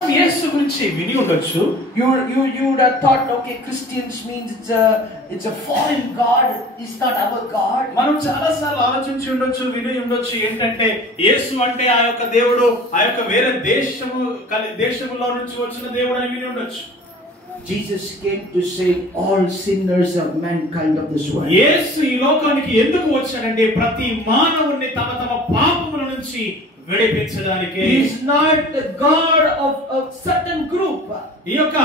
యేసు గురించి విని ఉండొచ్చు. You would have thought, okay, Christians means it's a foreign god, it's not our god. మనం చాలా సార్లు ఆలోచించి ఉండొచ్చు, విని ఉండొచ్చు ఏంటంటే యేసు అంటే ఆ యొక్క దేవుడు ఆ యొక్క వేరే దేశములో నుంచి వచ్చిన దేవుడు అని విని ఉండొచ్చు. Jesus came to save all sinners of mankind of this world. యేసు ఈ లోకానికి ఎందుకు వచ్చాడంటే ప్రతి మానవుని తమ తమ పాపముల నుంచి విడిపించడానికి. He is not the god of a certain group. ఈ యొక్క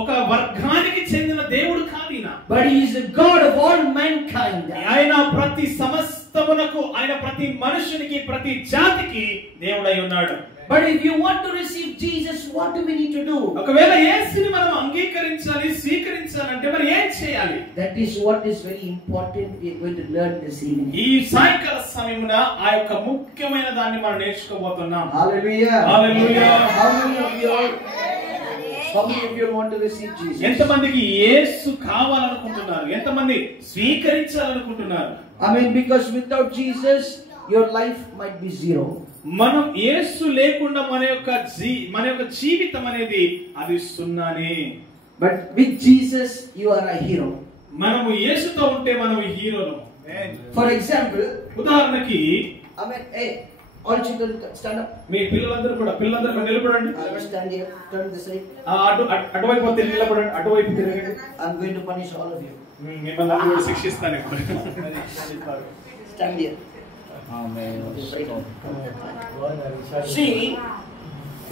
ఒక వర్గానికి చెందిన దేవుడు కాదినా, but he is the god of all mankind. ఆయన ప్రతి సమస్తమునకు, ఆయన ప్రతి మనుషునికి, ప్రతి జాతికి దేవుడై ఉన్నాడు. But if you want to receive Jesus, what do we need to do? ఒకవేళ యేసుని మనం అంగీకరించాలి, స్వీకరించాలంటే మరి ఏం చేయాలి? That is what is very important. We are going to learn this evening. ఈ సాయంకాల సమయమున ఆ యొక్క ముఖ్యమైన దాన్ని మనం నేర్చుకోబోతున్నాం. Hallelujah. Hallelujah. How many of you want to receive Jesus? ఎంతమందికి యేసు కావాలనుకుంటున్నారు? ఎంతమంది స్వీకరించాలనుకుంటున్నారు? I mean, because without Jesus your life might be zero. మనం యేసు లేకుండా మన యొక్క జీవితం అనేది అది సున్నానే. But with Jesus you are a hero. మనము యేసుతో ఉంటే మనం హీరోలు. For example, ఉదాహరణకి I mean, hey, all children stand up. మీ పిల్లలందరూ కూడా నిలబడండి. Stand here, turn this side. అటువైపు తిరిగి నిలబడండి, అటువైపు తిరగండి. I'm going to punish all of you. మిమ్మల్ని అందరూ శిక్షిస్తాను. Stand here. See,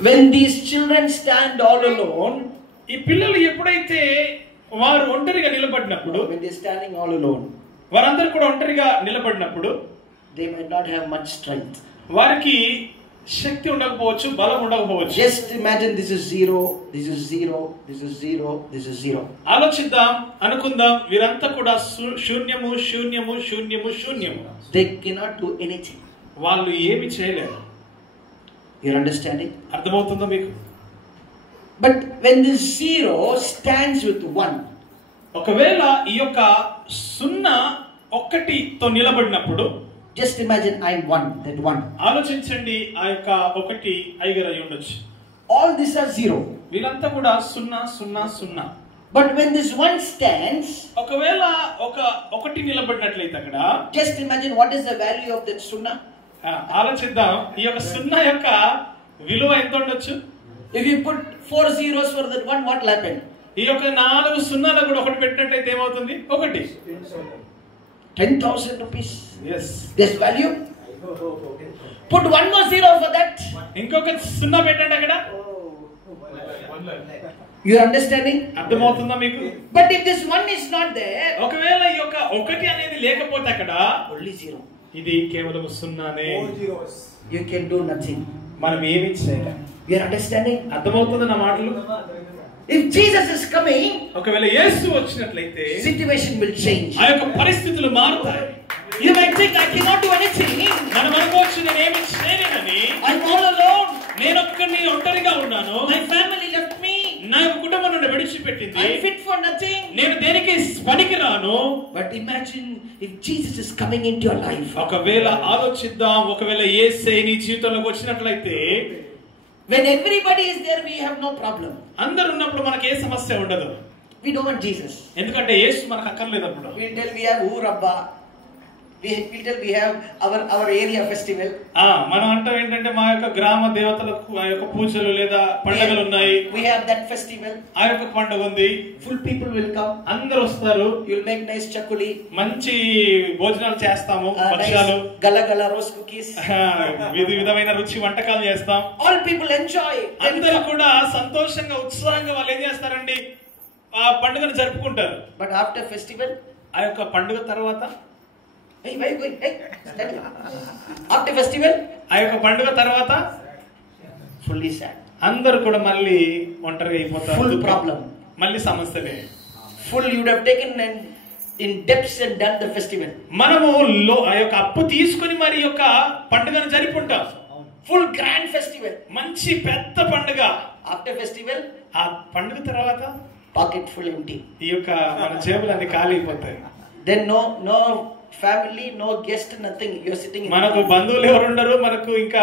when these children stand all alone, ఈ పిల్లలు ఎప్పుడైతే వారు ఒంటరిగా నిలబడినప్పుడు, when they are standing all alone, వారందరూ కూడా ఒంటరిగా నిలబడినప్పుడు they might not have much strength. వారికి శక్తి ఉండకపోవచ్చు, బలం ఉండకపోవచ్చు. Just imagine this is zero, this is zero, this is zero, this is zero. ఆలోచిద్దాం, అనుకుందాం, వీరంతా కూడా శూన్యము శూన్యము శూన్యము శూన్యము. They cannot do anything. వాళ్ళు ఏమి చేయలేరు. You're understanding? అర్థమవుతుందా మీకు? But when this zero stands with one, ఒకవేళ ఈ యొక్క సున్నా ఒకటితో నిలబడినప్పుడు, just imagine I'm one, that one. ఆలోచించండి, ఆ యొక్క ఒకటి ఐగర్ అయి ఉండొచ్చు. All these are zero. వీళ్ళంతా కూడా సున్నా సున్నా సున్నా. But when this one stands, ఒకవేళ ఒకటి నిలబడినట్లయితే అక్కడ, just imagine what is the value of that sunnah. ఆలోచిద్దాం, ఈ యొక్క సున్నా యొక్క విలువ ఎంత ఉండొచ్చు? If you put 4 zeros for that one, what will happen? ఈ యొక్క 4 సున్నాలు కూడా ఒకటి పెట్టినట్లయితే ఏమవుతుంది? ఒకటి. 10,000 rupees. Yes. This value. Put one more zero for that. ఇంకొక సున్నా పెట్టండి అక్కడ. You are understanding? అర్థమవుతుందా మీకు? But if this one is not there, ఒకవేళ ఈ యొక్క ఒకటి అనేది లేకపోతే అక్కడ only zero. ఇది కేవలం సున్నానే. You can do nothing. మనం ఏమీ చేయలేం. You are understanding? అర్థమవుతుందా నా మాటలు? If Jesus is coming, ఒకవేళ యేసు వచ్చినట్లయితే situation will change. ఆ యొక్క పరిస్థితులు మారుతాయి. You might think I cannot do anything. మనం అనుకోవచ్చు నేను ఏమీ చేయలేనని. I'm all alone. నేను ఒక్కడిని ఒంటరిగా ఉన్నాను. My family left me. నా కుటుంబం నన్ను విడిచిపెట్టింది. I'm fit for nothing. నేను దేనికి పనికి రాను. But imagine if Jesus is coming into your life. ఒకవేళ ఆలోచిద్దాం, ఒకవేళ యేసే నీ జీవితంలోకి వచ్చినట్లయితే, when everybody is there, we have no problem. అందరూ ఉన్నప్పుడు మనకి ఏ సమస్య ఉండదు. We don't want Jesus. ఎందుకంటే యేసు మనకు అక్కర్లేదు అప్పుడు. We tell we have Urabba. We tell we have our area festival. మనం అంటాం ఏంటంటే మా యొక్క గ్రామ దేవతలకు ఆ యొక్క పూజలు లేదా పండుగలు ఉన్నాయి. We have that festival. ఆ యొక్క పండుగ ఉంది. Full people will come. అందరూ వస్తారు. You'll make nice chakuli. మంచి భోజనాలు చేస్తాము, భక్ష్యాలు, gala gala roast cookies. విధమైన రుచి వంటకాలు చేస్తాం. All people enjoy. అందరూ కూడా సంతోషంగా ఉత్సాహంగా వాళ్ళు ఏం చేస్తారండి, ఆ పండుగను జరుపుకుంటారు. But after festival, ఆ యొక్క పండుగ తర్వాత, after festival, ఆ యొక్క పండుగ తర్వాత fully sad. అందరూ కూడా మళ్ళీ ఒంటరిగా అయిపోతారు. Full problem. మళ్ళీ సమస్యలే. Full you would have taken and in depths and done the festival. మనము ఆ యొక్క అప్పు తీసుకొని మరి యొక్క పండుగను జరుపుకుంటాం. Full grand festival. మంచి పెద్ద పండుగ. After festival, ఆ పండుగ తర్వాత pocket full empty. ఈ యొక్క మన జేబులు అన్ని ఖాళీ అయిపోతాయి. Then no family, no guest, nothing. You are sitting. మనకు బంధువులు ఎవరు ఉండరు, మనకు ఇంకా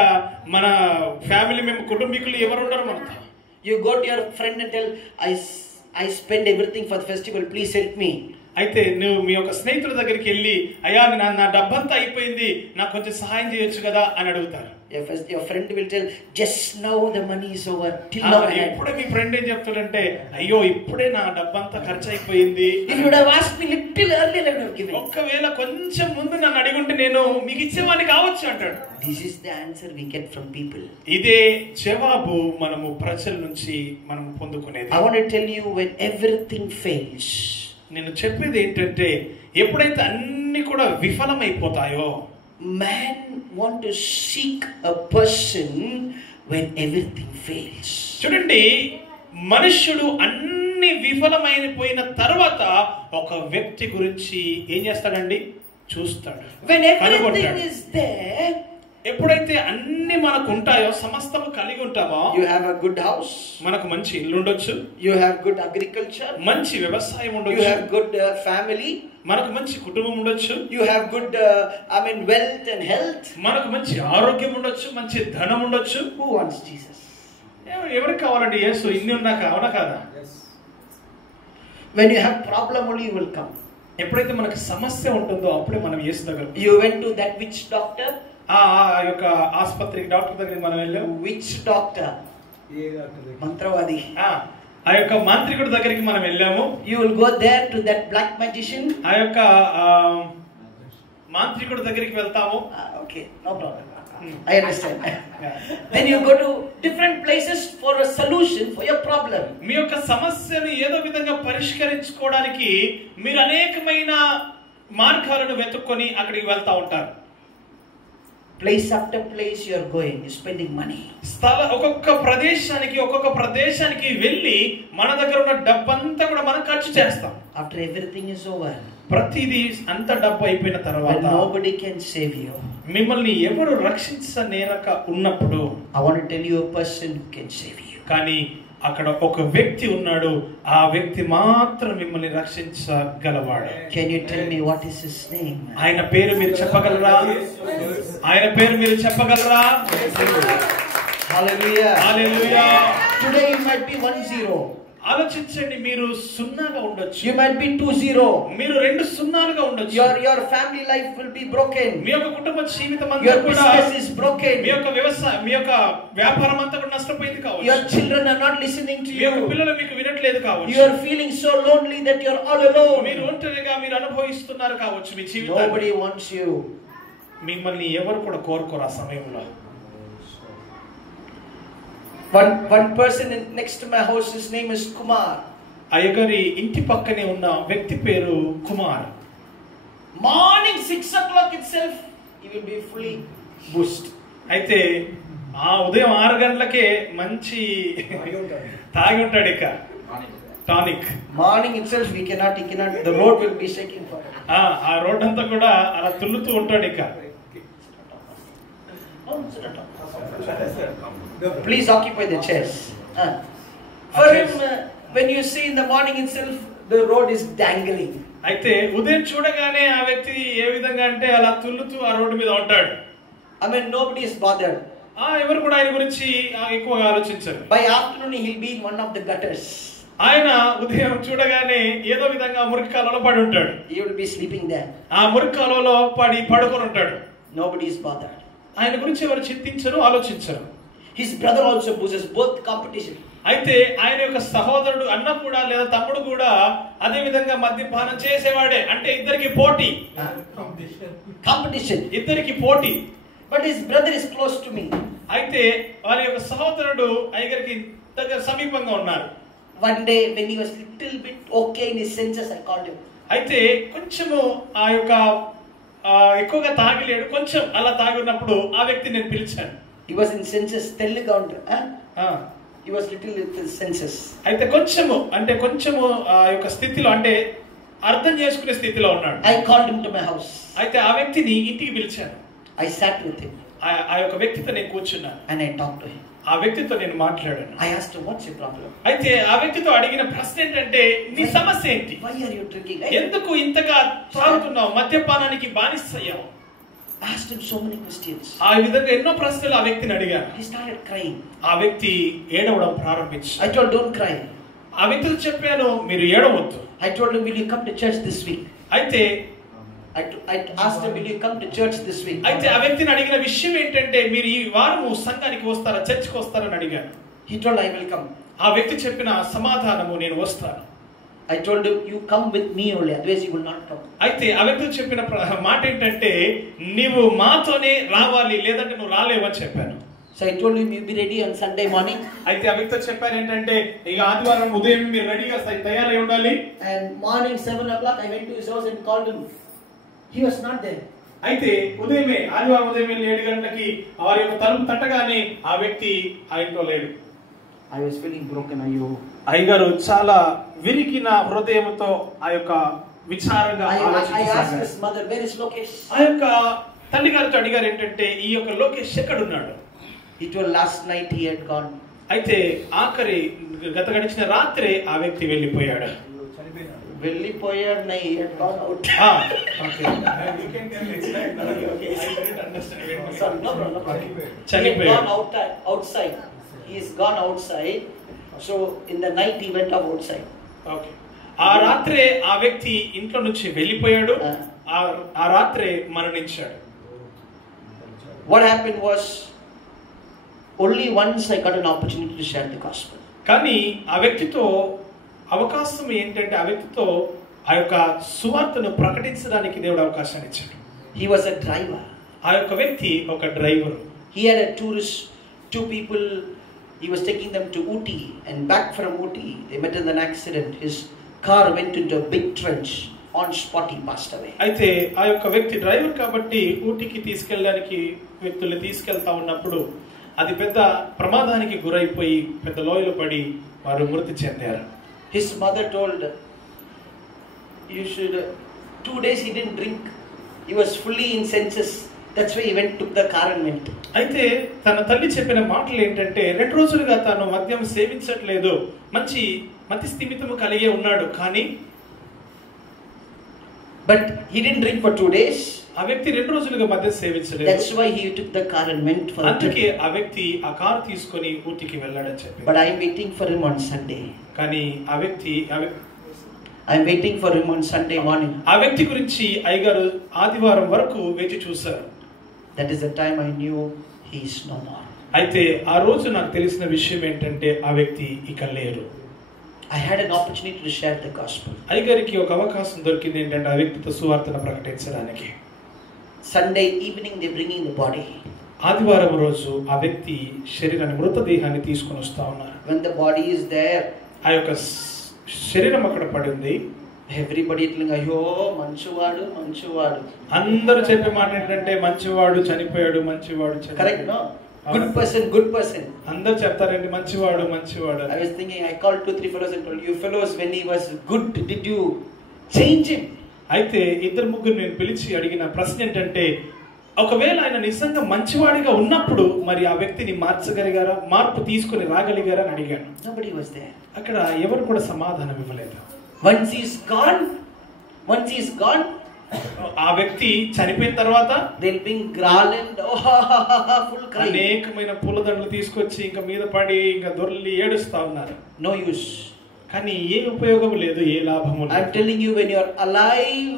మన ఫ్యామిలీ కుటుంబీకులు ఎవరు ఉండరు మనతో. You go to your friend and tell, I spend everything for the festival, please help me. అయితే నువ్వు మీ యొక్క స్నేహితుల దగ్గరికి వెళ్ళి, అయ్యా నా డబ్బంతా అయిపోయింది, నాకు కొంచెం సహాయం చేయొచ్చు కదా అని అడుగుతారు. Your friend will tell, just now the money is over, till now. ఇప్పుడే మీ ఫ్రెండ్ ఏం చెప్తాడంటే, అయ్యో ఇప్పుడే నా డబ్బంతా ఖర్చు అయిపోయింది. If you would have asked me little earlier, I would have given. ఒక్కవేళ కొంచెం ముందు నన్ను అడిగుంటే నేను మీకు ఇచ్చేవాడిని కావచ్చు అంటాడు. This is the answer we get from people. ఇదే జవాబు మనము ప్రజల నుంచి మనం పొందుకునేది. I want to tell you, when everything fails, నేను చెప్పేది ఏంటంటే, ఎప్పుడైతే అన్ని కూడా విఫలమైపోతాయో, man want to seek a person when everything fails. చూడండి, మనుష్యుడు అన్ని విఫలమైపోయిన తర్వాత ఒక వ్యక్తి గురించి ఏం చేస్తాడండి? చూస్తాడు. When everything is there, ఎప్పుడైతే అన్ని మనకు ఉంటాయో, సమస్తము కలిగి ఉంటామో, you have a good house, మనకు మంచి ఇల్లు ఉండొచ్చు, you have good agriculture, మంచి వ్యవసాయం ఉండొచ్చు, you have good family, మనకు మంచి కుటుంబం ఉండొచ్చు, you have good wealth and health, మనకు మంచి ఆరోగ్యం ఉండొచ్చు, మంచి ధనం ఉండొచ్చు. Who wants Jesus? ఎవరికి కావాలండి యేసు? ఇన్ని ఉన్నాక, అవునా కాదా? When you have problem only you will come. ఎప్పుడైతే మనకు సమస్య ఉంటుందో అప్పుడే మనం యేసు దగ్గర. You went to that witch doctor? ఆ యొక్క ఆసుపత్రికి, డాక్టర్ దగ్గరికి మనం వెళ్ళాం. Which doctor? మంత్రవాది. ఆ యొక్క మాంత్రికుడి దగ్గరికి మనం వెళ్ళాము. You will go there to that black magician? ఆ యొక్క మాంత్రికుడి దగ్గరికి వెళ్తాము. Okay, no problem. I understand. Then you go to different places for a solution for your problem. మీ యొక్క సమస్యను ఏదో విధంగా పరిష్కరించుకోవడానికి మీరు అనేకమైన మార్గాలను వెతుక్కొని అక్కడికి వెళ్తా ఉంటారు. Place after place you are going, you spending money. ఒక్కొక్క ప్రదేశానికి వెళ్ళి మన దగ్గర ఉన్న డబ్బంతా కూడా మనం ఖర్చు చేస్తాం. After everything is over, ప్రతిదీ అంత డబ్బు అయిపోయిన తర్వాత, nobody can save you. మిమ్మల్ని ఎవరు రక్షించనేరక ఉన్నప్పుడు, I want to tell you a person who can save you. కానీ అక్కడ ఒక వ్యక్తి ఉన్నాడు, ఆ వ్యక్తి మాత్రం మిమ్మల్ని రక్షించగలవాడు. Can you tell me what is his name? ఆయన పేరు మీరు చెప్పగలరా? ఆయన పేరు మీరు చెప్పగలరా? Hallelujah. Hallelujah. Today you might be 1-0. ఆలోచించండి, మీరు సున్నాగా ఉండొచ్చు, You might be 2-0. మీరు 2 సున్నాలుగా ఉండొచ్చు. Your family life will be broken. మీ యొక్క కుటుంబ జీవితం అంతా Your కూడా, business is broken. మీ యొక్క వ్యవసాయం, మీ యొక్క వ్యాపారం అంతా కూడా నష్టపోయింది కావచ్చు. Your children are not listening to మీ యొక్క you. పిల్లలు మీకు వినట్లేదు కావచ్చు. You are feeling so lonely that you are all alone. మీరు ఒంటరిగా మీరు అనుభవిస్తున్నారు కావచ్చు మీ జీవితాన్ని. Nobody wants you. మిమ్మల్ని ఎవరు కూడా కోరుకోరు ఆ సమయంలో. One person next to my house, his name is Kumar. అయ్యగారి ఇంటి పక్కనే ఉన్న వ్యక్తి పేరు Kumar. Morning 6 o'clock itself, he will be fully boosted. అయితే ఆ ఉదయం 6 గంటలకే మంచి తాగి ఉంటాడు ఇక tonic. Morning itself he cannot, the road will be shaking for him. ఆ రోడ్ అంతా కూడా అలా తుల్లుతూ ఉంటాడు ఇక. Please occupy the chairs. For him, when you see in the morning itself, the road is dangling. అయితే ఉదయం చూడగానే ఆ వ్యక్తి ఏ విధంగా అంటే అలా తుల్లుతూ ఆ రోడ్డు మీద ఉంటాడు. I mean, nobody is bothered. ఎవరు కూడా ఆయన గురించి ఎక్కువగా ఆలోచించరు. By afternoon he will be in one of the gutters. ఆయన ఉదయం చూడగానే ఏదో విధంగా మురికి కాలువలో పడి ఉంటాడు. He will be sleeping there. ఆ మురికి కాలువలో పడుకొని ఉంటాడు. Nobody is bothered. ఆయన గురించి ఎవరు చింతించరు, ఆలోచించరు. His brother also possesses both competition. అయితే ఆయన యొక్క సహోదరుడు అన్న కూడా లేదా తమ్ముడు కూడా అదే విధంగా మద్యపానం చేసేవాడే. అంటే ఇద్దరికి పోటీ, Competition. ఇద్దరికి పోటీ. But his brother is close to me. అయితే వారి యొక్క సహోదరుడు అయ్యగారికి దగ్గర సమీపంగా ఉన్నారు. One day when he was little bit okay in his senses, I called him. అయితే కొంచెము ఆ యొక్క ఎక్కువగా తాగిలేడు, కొంచెం అలా తాగి ఉన్నప్పుడు ఆ వ్యక్తి నేను పిలిచాను. He was in senses, telliga undu. He was little with senses. అయితే కొంచెము ఆ యొక్క స్థితిలో, అంటే అర్థం చేసుకునే స్థితిలో ఉన్నాడు. I called him to my house. అయితే ఆ వ్యక్తిని ఇంటికి పిలిచాను. I sat with him. ఆ యొక్క వ్యక్తితో నేను కూర్చున్నాను. And I talked to him. ఆ వ్యక్తితో నేను మాట్లాడాను. I asked him, what's your problem? అయితే ఆ వ్యక్తితో అడిగిన ప్రశ్న ఏంటంటే, నీ సమస్య ఏంటి? Why are you drinking? ఎందుకు ఇంతగా తాగుతున్నావు? మద్యపానానికి బానిసయ్యావు. asked him so many questions. ఆ విధంగా ఎన్నో ప్రశ్నలు ఆ వ్యక్తిని అడిగాను. He started crying. ఆ వ్యక్తి ఏడవడం ప్రారంభించాడు. I told, don't cry. ఆ వ్యక్తికి చెప్పాను, మీరు ఏడవద్దు. I told him, will you come to church this week? అయితే I asked him, will you come to church this week? అయితే ఆ వ్యక్తిని అడిగిన విషయం ఏంటంటే, మీరు ఈ వారము సంఘానికి వస్తారా, చర్చికి వస్తారని అడిగాను. He told, I will come. ఆ వ్యక్తి చెప్పిన సమాధానము, నేను వస్తాను. I told him, you come with me only, otherwise you will not come. అయితే ఆ వ్యక్తి చెప్పిన మాట ఏంటంటే, నీవు మాతోనే రావాలి, లేదంటే నువ్వు రాలేవు అని చెప్పాను. So I told him, you be ready on Sunday morning. అయితే ఆ వ్యక్తి చెప్పారు ఏంటంటే, ఇక ఆదివారం ఉదయం మీరు రెడీగా తయారై ఉండాలి. And morning 7 o'clock I went to his house and called him. He was not there. అయితే ఉదయమే ఆదివారం ఉదయం 7 గంటలకి వారి యొక్క తలుపు తట్టగానే ఆ వ్యక్తి ఆ ఇంట్లో లేడు. I was feeling broken. Ayo. అయ్యగారు చాలా విరిగిన హృదయంతో ఆ యొక్క విచారంగా I asked ఆలోచించారు. his mother, where is Lokesh? ఆ యొక్క తల్లి గారితో అడిగారు ఏంటంటే, ఈ యొక్క లోకేష్ ఎక్కడున్నాడు? He told last night he had gone. అయితే ఆఖరి గడిచిన రాత్రే ఆ వ్యక్తి వెళ్ళిపోయాడు. వెళ్ళిపోయాడు, he had gone out. Okay. Sorry, no problem. He had చనిపోయాడు. gone outside. He's gone outside. So in the night he went up outside. Okay. ఆ రాత్రే ఆ వ్యక్తి ఇంట్లో నుంచి వెళ్ళిపోయాడు. ఆ రాత్రే మరణించాడు. What happened was, only once I got an opportunity to share the gospel. కానీ ఆ వ్యక్తితో అవకాశం ఏంటంటే, ఆ వ్యక్తితో ఆ యొక్క సువార్తను ప్రకటించడానికి దేవుడు అవకాశాన్ని ఇచ్చాడు. He was a driver. ఆ యొక్క వ్యక్తి ఒక driver. He had a tourist, 2 people. He was taking them to Ooty, and back from Ooty they met in an accident. His car went into a big trench. On spot he passed away. అయితే ఆ యొక్క వ్యక్తి driver కాబట్టి ఊటీకి తీసుకెళ్ళడానికి వ్యక్తుల్ని తీసుకెళ్తా ఉన్నప్పుడు అది పెద్ద ప్రమాదానికి గురైపోయి పెద్ద లోయలో పడి వారు మృతి చెందారు. His mother told, you should 2 days he didn't drink. He was fully in senses. That's why he went, took the car and went. అయితే తన తల్లి చెప్పిన మాటలు ఏంటంటే, 2 రోజులుగా తాను మద్యం సేవించట్లేదు, మతి స్థిమితము కలిగే ఉన్నాడు, కానీ but he didn't drink for 2 days. ఆ వ్యక్తి 2 రోజులుగా మద్యం సేవించలేదు. That's why he took the car and went for. అందుకే ఆ వ్యక్తి ఆ కారు తీసుకొని ఊటీకి వెళ్ళాడని చెప్పి. But I am waiting for him on Sunday. కానీ ఆ వ్యక్తి I am waiting for him on Sunday morning. ఆ వ్యక్తి గురించి అయ్యగారు ఆదివారం వరకు వేచి చూశారు. That is the time I knew he is no more. అయితే ఆ రోజు నాకు తెలిసిన విషయం ఏంటంటే, ఆ వ్యక్తి ఇక లేరు. I had an opportunity to share the gospel. అయ్యగారికి ఒక అవకాశం దొరికింది ఏంటంటే, ఆ వ్యక్తితో సువార్తను ప్రకటించడానికి. Sunday evening they bringing the body. ఆదివారం రోజు ఆ వ్యక్తి శరీరాన్ని, మృతదేహాన్ని తీసుకొని వస్తా ఉన్నారు. When the body is there, ఆ యొక్క శరీరం అక్కడ పడింది. everybody telling, అయ్యో మంచివాడు మంచివాడు. అందరూ చెప్పే మాట ఏంటంటే, మంచివాడు చనిపోయాడు, మంచివాడు చనిపోయాడు. Correct, no? Good person, good person. అందరూ చెప్తారండి మంచివాడు మంచివాడు. I was thinking, I called 2-3 fellows and told, you fellows, when he was good, did you change him? అయితే 2-3 నేను పిలిచి అడిగిన ప్రశ్న ఏంటంటే, ఒకవేళ ఆయన నిజంగా మంచివాడిగా ఉన్నప్పుడు మరి ఆ వ్యక్తిని మార్చగలిగారా, మార్పు తీసుకొని రాగలిగారా అని అడిగాను. Nobody was there. అక్కడ ఎవరు కూడా సమాధానం ఇవ్వలేదు. Once he is gone, ఆ వ్యక్తి చనిపోయిన తర్వాత they'll bring garland, full cry. అనేకమైన పూలదండలు తీసుకొచ్చి ఇంకా మీద పడి ఇంకా దొర్లి ఏడుస్తా ఉన్నారు. No use. కానీ ఏ ఉపయోగం లేదు, ఏ లాభము లేదు. I'm telling you, when you are alive,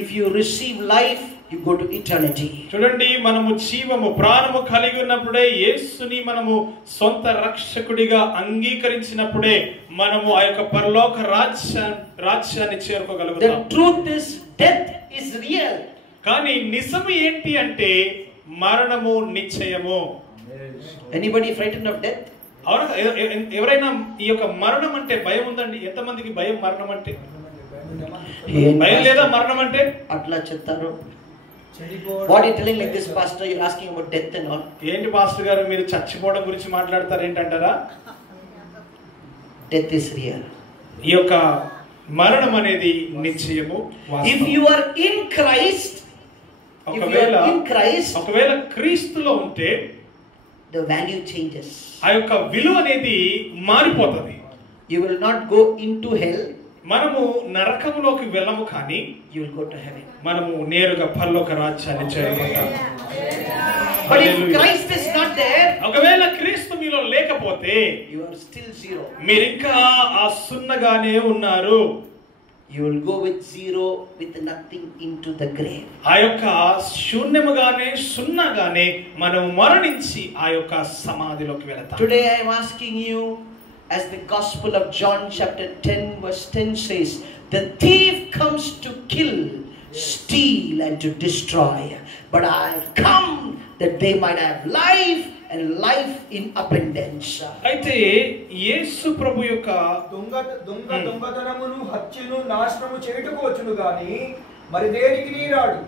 if you receive life, you go to eternity. చూడండి, మనము జీవము ప్రాణము కలిగి ఉన్నప్పుడే, యేసుని మనము సొంత రక్షకుడిగా అంగీకరించినప్పుడే మనము ఆ యొక్క పరలోక రాజ్యాన్ని చేరుకోగలుగుతాం. The truth is, death is real. కానీ నిజము ఏంటి అంటే, మరణము నిశ్చయము. Anybody frightened of death? ఎవరైనా ఈ యొక్క మరణం అంటే భయం ఉందండి? ఎంతమందికి భయం మరణం అంటే? భయం లేదా మరణం అంటే? అట్లా చెప్తారు. What are you telling like this, pastor? You're asking about death and all. ఏంటి పాస్టర్ గారు మీరు చచ్చిపోవడం గురించి మాట్లాడతారు ఏంటంటారా? Death is real. ఈ యొక్క మరణం అనేది నిశ్చయము. If you are in Christ, ఒకవేళ క్రీస్తులో ఉంటే the value changes. ఆ యొక్క విలువ అనేది మారిపోతది. You will not go into hell. మనము నరకములోకి వెళ్ళము కానీ you will go to heaven. మనము నేరుగా పరలోక రాజ్యాన్ని చేరుకుంటాం. But if Christ is not there, ఒకవేళ క్రీస్తు మీలో లేకపోతే you are still zero. మీరు ఇంకా ఆ సున్నగానే ఉన్నారు. You will go with zero, with nothing, into the grave. ఆ యొక్క శూన్యముగానే సున్నగానే మనం మరణించి ఆ యొక్క సమాధిలోకి వెళతాం. Today I am asking you, as the Gospel of John chapter 10 verse 10 says, the thief comes to kill, steal and to destroy, but I have come that they might have life and life in abundance. అయితే యేసు ప్రభు యొక్క దొంగతనమును హత్యను నాశనము చేయుటకు వచ్చును గాని మరి దేనికి రాడు.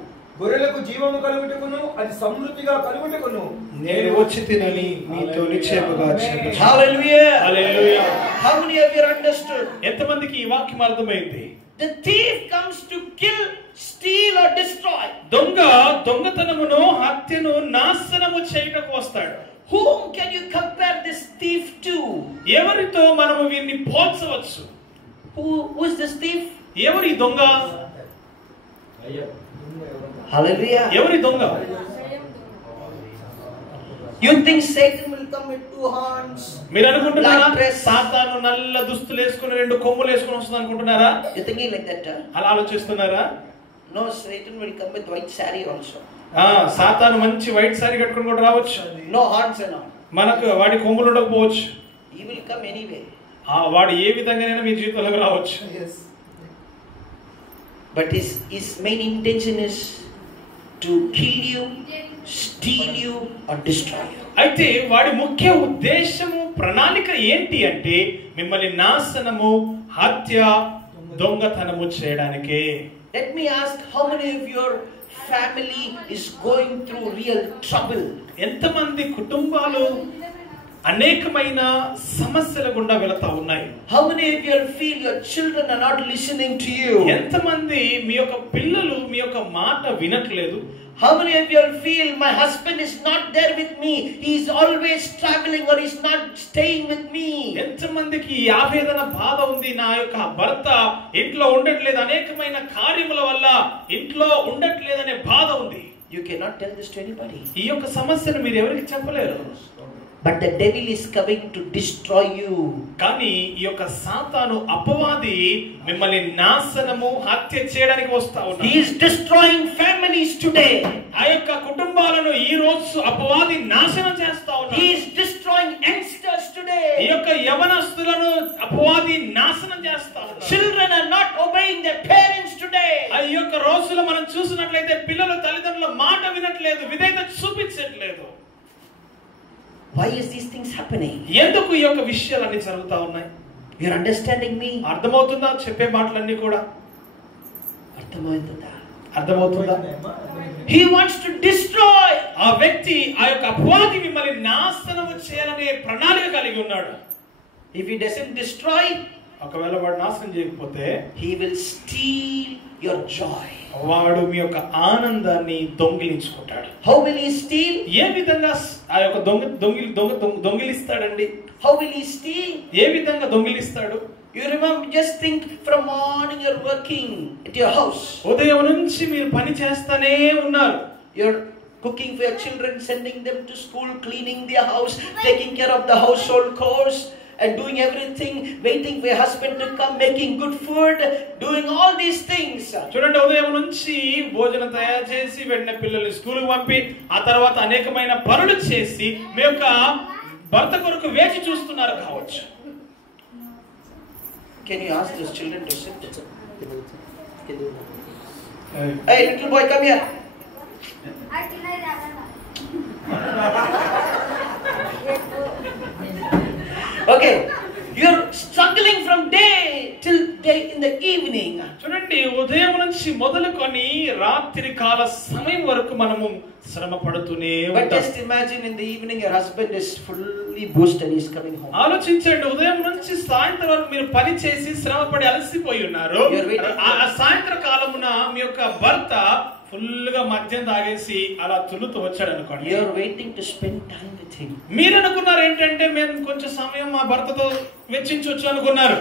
గొర్రెలకు జీవము కలుగుటకును అది సమృద్ధిగా కలుగుటకును నేను వచ్చి తినని మీతో నిశ్చయముగా చెప్పుచున్నాను. Hallelujah. Hallelujah. How many of you understood? ఎంతమందికి ఈ వాక్యం అర్థమైంది? The thief comes to kill, steal or destroy. దొంగతనమును హత్యను నాశనము చేయుటకు వస్తాడు. Whom can you compare this thief to? ఎవరితో మనము వీరిని పోల్చవచ్చు? Who is this thief? ఎవరి దొంగ? Hallelujah. ఎవరి దొంగ? You think Satan will come with two horns? మీరు అనుకుంటున్నారా Black dress. సాతాను నల్ల దుస్తులు వేసుకుని 2 కొమ్ములు వేసుకుని వస్తుంది అనుకుంటున్నారా? You thinking like that? అలా ఆలోచిస్తున్నారా? No, Satan will come with white saree also. సాతాను మంచి వైట్ సారీ కట్టుకుని కూడా రావచ్చు. No horns and all. మనకు వాడి కొమ్ములు ఉండకపోవచ్చు. He will come anyway. వాడు ఏ విధంగానైనా మీ జీవితంలోకి రావచ్చు. But his main intention is to kill you, steal you or destroy you. అయితే వాడి ముఖ్య ఉద్దేశము ప్రణాళిక ఏంటి అంటే మిమ్మల్ని నాశనము, హత్య, దొంగతనము చేయడానికే. Let me ask, how many of your family is going through real trouble? ఎంతమంది కుటుంబాలు అనేకమైన సమస్యల గుండా వెళతా ఉన్నాయి? How many of you feel your children are not listening to you? ఎంతమంది మీ యొక్క పిల్లలు మీ యొక్క మాట వినట్లేదు? How many of you feel my husband is not there with me, he is always traveling or is not staying with me? ఎంతమందికి ఆవేదన బాధ ఉంది, నా యొక్క భర్త ఇంట్లో ఉండట్లేదు, అనేకమైన కార్యముల వల్ల ఇంట్లో ఉండట్లేదనే బాధ ఉంది. You cannot tell this to anybody. ఈ యొక్క సమస్యను మీరు ఎవరికి చెప్పలేరు. But the devil is coming to destroy you. కానీ ఈ యొక్క సాతాను అపవాది మిమ్మల్ని నాశనము, హత్య చేయడానికి వస్తా ఉన్నాడు. He is destroying families today. ఆ యొక్క కుటుంబాలను ఈ రోజు అపవాది నాశనం చేస్తా ఉన్నాడు. He is destroying youngsters today. ఈ యొక్క యవనస్తులను అపవాది నాశనం చేస్తా ఉన్నాడు. Children are not obeying their parents today. ఆ యొక్క రోజుల్లో మనం చూసినట్లయితే పిల్లలు తల్లిదండ్రుల మాట వినట్లేదు, విధేయత చూపించట్లేదు. Why is these things happening? ఎందుకు ఈ యొక్క విషయాలన్నీ జరుగుతా ఉన్నాయి? You are understanding me? అర్థమవుతుందా చెప్పే మాటలన్నీ కూడా? అర్థమవుతుందా? He wants to destroy. ఆ వ్యక్తి, ఆ యొక్క అపవాది మిమ్మల్ని నాశనము చేయాలనే ప్రణాళిక కలిగి ఉన్నాడు. If he doesn't destroy, ఒకవేళ వాడు నాశనం చేయకపోతే he will steal your joy. వాడు మీ యొక్క ఆనందాన్ని దొంగిలించుకుంటాడు. How will he steal? ఏ విధంగా ఆ యొక్క దొంగిలిస్తాడండి? How will he steal? ఏ విధంగా దొంగిలిస్తాడు? You remember, just think, from morning you're working at your house. ఉదయం నుంచి మీరు పని చేస్తానే ఉన్నారు. You're cooking for your children, sending them to school, cleaning their house, taking care of the household chores, and doing everything, waiting for your husband to come, making good food, doing all these things. చూడండి, ఉదయం నుంచి భోజనం తయారు చేసి వెంటనే పిల్లల్ని స్కూల్కి పంపి ఆ తర్వాత అనేకమైన పనులు చేసి మీ యొక్క భర్త కొరకు వేచి చూస్తున్నారు కావచ్చు. Can you ask those children to sit? Hey, little boy, come here. Okay, you're struggling from day till day in the evening. చూడండి, ఉదయం నుంచి మొదలుకొని రాత్రి కాల సమయం వరకు మనము శ్రమ పడుతూనే But ఉంటాం. just imagine, in the evening your husband is fully boosted and he's coming home. ఆలోచించండి, ఉదయం నుంచి సాయంత్రం వరకు మీరు పని చేసి శ్రమ పడి అలసిపోయి ఉన్నారు. ఆ సాయంత్ర కాలమున మీ యొక్క భర్త ఫుల్ గా మద్యం తాగేసి అలా తులుతూ వచ్చాడు అనుకోండి. You are waiting to spend time with him. మీరు అనుకున్నారు ఏంటంటే మేము కొంచెం సమయం మా భర్తతో వెచ్చించవచ్చు అనుకున్నారు.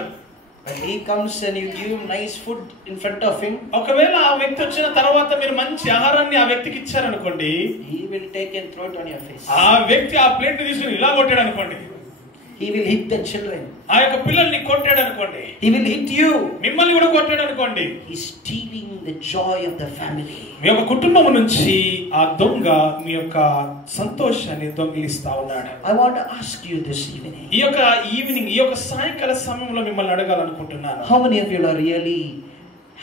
When he comes and you give him nice food in front of him, ఒకవేళ ఆ వ్యక్తి వచ్చిన తర్వాత మీరు మంచి ఆహారాన్ని ఆ వ్యక్తికి ఇచ్చారనుకోండి, he will take and throw it on your face. ఆ వ్యక్తి ఆ ప్లేట్ తీసుకుని ఇలా కొట్టాడు అనుకోండి, He will hit the children. ఆ యొక్క పిల్లల్ని కొట్టాడు అనుకోండి, He will hit you. మిమ్మల్ని కూడా కొట్టాడు అనుకోండి, He's stealing the joy of the family. మీ యొక్క కుటుంబం నుంచి ఆ దొంగ మీ యొక్క సంతోషాన్ని దొంగిలిస్తా ఉన్నాడు. I want to ask you this evening. ఈ యొక్క ఈవినింగ్, ఈ యొక్క సాయంకాల సమయంలో మిమ్మల్ని అడగాలనుకుంటున్నాను, How many of you are really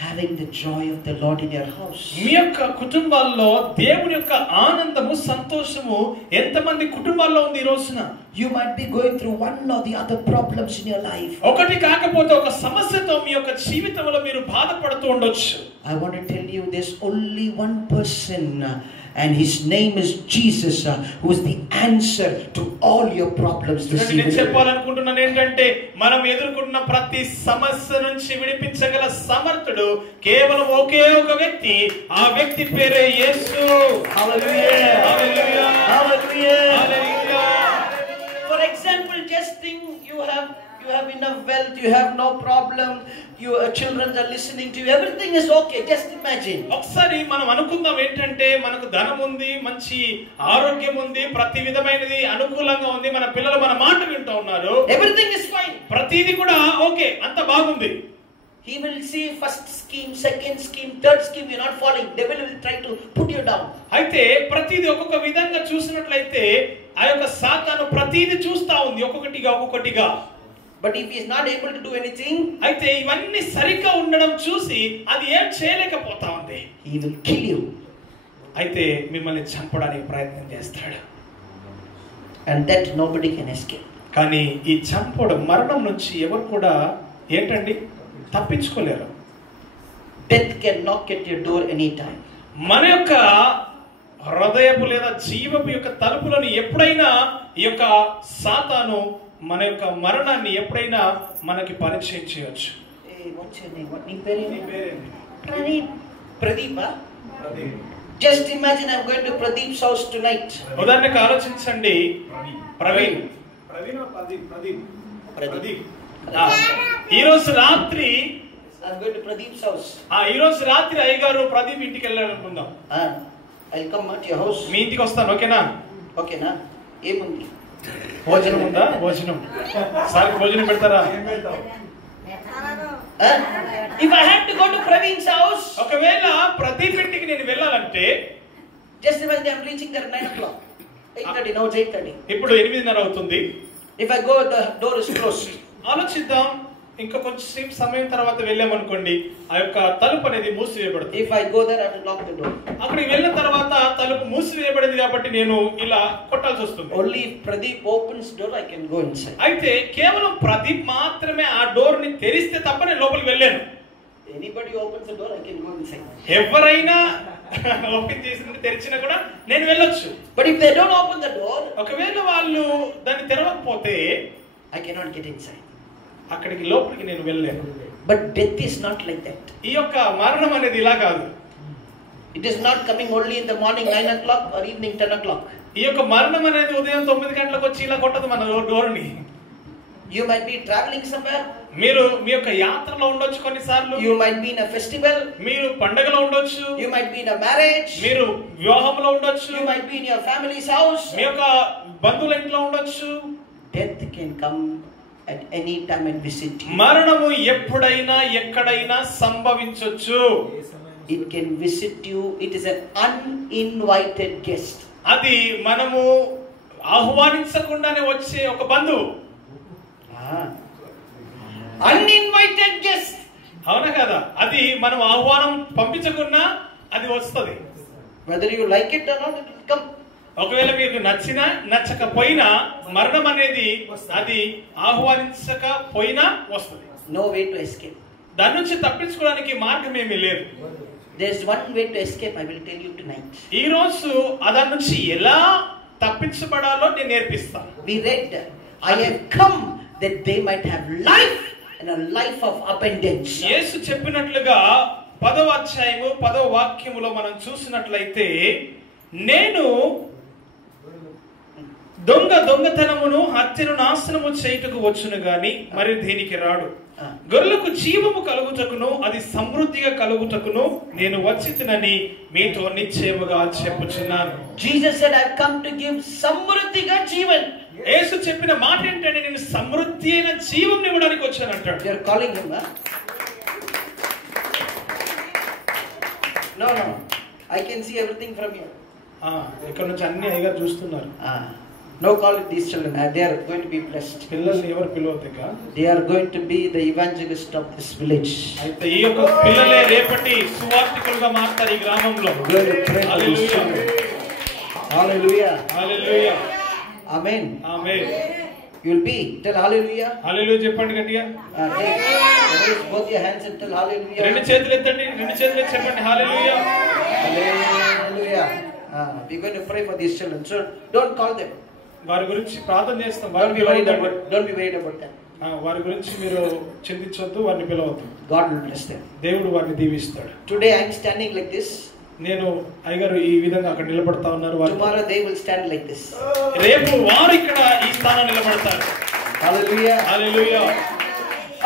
having the joy of the Lord in your house? మీ యొక్క కుటుంబాల్లో దేవుని యొక్క ఆనందము, సంతోషము ఎంతమంది కుటుంబాల్లో ఉంది ఈ రోజున? You might be going through one or the other problems in your life. ఒకటి కాకపోతే ఒక సమస్యతో మీ యొక్క జీవితంలో మీరు బాధపడుతూ ఉండొచ్చు. I want to tell you there's only one person and his name is Jesus, who is the answer to all your problems this నేను evening. చెప్పాలనుకుంటున్నాను ఏంటంటే, మనం ఎదుర్కొంటున్న ప్రతి సమస్య నుంచి విడిపించగల సమర్థుడు కేవలం ఒకే ఒక వ్యక్తి, ఆ వ్యక్తి పేరే యేసు. Hallelujah. Hallelujah. Hallelujah. Hallelujah. For example, just think you have enough wealth, you have no problem, your children are listening to you, everything is okay. Just imagine. ఒకసారి మనం అనుకుందాం ఏంటంటే, మనకు ధనం ఉంది, మంచి ఆరోగ్యం ఉంది, ప్రతి విధమైనది అనుకూలంగా ఉంది, మన పిల్లలు మన మాట వింటూ ఉన్నారు, Everything is fine. ప్రతిది కూడా ఓకే, అంత బాగుంది. He will see first scheme, second scheme, third scheme, you're not falling. Devil will try to put you down. అయితే ప్రతిది ఒక్కొక్క విధంగా చూసినట్లయితే ఆ యొక్క సాతాను ప్రతిది చూస్తా ఉంది, ఒక్కొక్కటిగా. But if he is not able to do anything, అయితే ఇవన్నీ సరిగ్గా ఉండడం చూసి అది ఏం చేయలేకపోతా ఉంది. he will kill you. అయితే మిమ్మల్ని చంపడానికి ప్రయత్నం చేస్తాడు. And that nobody can escape. కానీ ఈ చంపడం, మరణం నుంచి ఎవరు కూడా ఏంటండి తప్పించుకోలేరు. Death can knock at your door anytime. మన యొక్క హృదయపు లేదా జీవపు యొక్క తలుపులను ఎప్పుడైనా ఈ యొక్క సాతాను మన యొక్క మరణాన్ని ఎప్పుడైనా మనకి పరిచయం చేయొచ్చు. Hey, what's your name? What నీ పేరేంటి? పేరేంటి? Pradeep. Just imagine I'm going to Pradeep's house tonight. ఉదాహరణకు ఆలోచించండి, ప్రవీణ్, ఈ రోజు రాత్రి I'm going to Pradeep's house. ఈ రోజు రాత్రి అయ్యగారు ప్రదీప్ ఇంటికి వెళ్ళాలనుకుందాం. I'll come at your house. మీ ఇంటికి వస్తాను, ఓకేనా? ఓకేనా? ఏముంది? భోజనం ఉందా? భోజనం సార్ భోజనం పెడతారా? If I had to go to Praveen's house, ఒకవేళ ప్రదీప్ ఇంటికి నేను వెళ్ళాలంటే, just imagine I'm reaching there at 9 o'clock. 8:30, now it's 8:30. ఇప్పుడు 8:30 అవుతుంది. If I go, the door is closed. ఆలోచిద్దాం, ఇంకా కొంచెం సమయం తర్వాత వెళ్ళామనుకోండి, ఆ యొక్క తలుపు అనేది మూసివేయబడుతుంది. If I go there, I have to lock the door. అక్కడికి వెళ్ళిన తర్వాత తలుపు మూసివేయబడింది కాబట్టి నేను ఇలా కొట్టాల్సి వస్తుంది. Only if Pradeep opens door, I can go inside. అయితే కేవలం ప్రదీప్ మాత్రమే ఆ డోర్ ని తెరిస్తే తప్ప నేను లోపలికి వెళ్ళాను. Anybody opens the door, I can go inside. ఎవరైనా ఓపెన్ చేసి తెరిచినా కూడా నేను వెళ్ళొచ్చు. But if they don't open the door, ఒకవేళ వాళ్ళు దాన్ని తెరవకపోతే I cannot get inside. అక్కడికి లోపలికి నేను వెళ్ళలేను. But death is not like that. ఈ యొక్క మరణం అనేది ఇలా కాదు. It is not coming only in the morning 9 o'clock or evening 10 o'clock. ఈ యొక్క మరణం అనేది ఉదయం 9 గంటలకు వచ్చి ఇలా కొట్టదు మన డోర్ని. You might be traveling somewhere. మీరు మీ యొక్క యాత్రలో ఉండొచ్చు, కొన్నిసార్లు You might be in a festival. మీరు పండగలో ఉండొచ్చు, You might be in a marriage. మీరు వివాహంలో ఉండొచ్చు, You might be in your family's house. మీ యొక్క బంధువుల ఇంట్లో ఉండొచ్చు. Death can come at any time and visit you. మరణము ఎప్పుడైనా ఎక్కడైనా సంభవించొచ్చు. It can visit you. It is an uninvited guest. అది మనము ఆహ్వానించకుండానే వచ్చే ఒక బంధువు. Uninvited guest. అవునా కదా? అది మనం ఆహ్వానం పంపించకున్నా అది వస్తుంది. Whether you like it or not, it will come. ఒకవేళ మీకు నచ్చినా నచ్చకపోయినా మరణం అనేది అది ఆహ్వానించకపోయినా వస్తుంది. No way to escape. దాని నుంచి తప్పించుకోవడానికి మార్గం ఏమీ లేదు. There is one way to escape. I will tell you tonight. ఈ రోజు దాని నుంచి ఎలా తప్పించబడాలో నేను నేర్పిస్తాను. We read, I have come that they might have life and a life of abundance. యేసు చెప్పినట్లుగా 10వ అధ్యాయము 10వ వాక్యములో మనం చూసినట్లయితే, నేను దొంగతనమును హత్యను నాశనము చేయుటకు వచ్చును గాని మరి దేనికి రాడు. గొర్రెలకు జీవము కలుగుటకును అది సమృద్ధిగా కలుగుటకును నేను వచ్చితినని మీతో నిశ్చయముగా చెప్పుచున్నాను. Jesus said, I've come to give సమృద్ధిగా జీవన్. యేసు చెప్పిన మాట ఏంటంటే నేను సమృద్ధి అయిన జీవం ఇవ్వడానికి వచ్చాను అంటాడు. You are calling him, huh? No. I can see everything from here. ఇక్కడ నుంచి అన్ని అయ్యగారు చూస్తున్నారు. No call these children. They are going to be blessed. పిల్లల్ని ఎవరు పిలవద్దుక. They are going to be the evangelist of this village. అయితే ఈ యొక్క పిల్లలే రేపటి సువార్తికులుగా మారుతారు ఈ గ్రామంలో. Hallelujah. Hallelujah. Amen. Amen. You will be. Tell hallelujah. Hallelujah చెప్పండి గట్టిగా. Raise both your hands and tell hallelujah. రెండు చేతులు ఎత్తండి. రెండు చేతులు ఎత్తి చెప్పండి hallelujah. Hallelujah. We are going to pray for these children. So don't call them. వారి గురించి ప్రార్థన చేస్తాం. Don't be worried about them. వారి గురించి మీరు చింతించొద్దు, వారిని పిలవద్దు. God will bless them. దేవుడు వారిని దీవిస్తాడు. Today I am standing like this. నేను అయ్యగారు ఈ విధంగా అక్కడ నిలబడతా ఉన్నారు. Tomorrow they will stand like this. రేపు వారు ఇక్కడ ఈ స్థానంలో నిలబడతారు. Hallelujah. Hallelujah.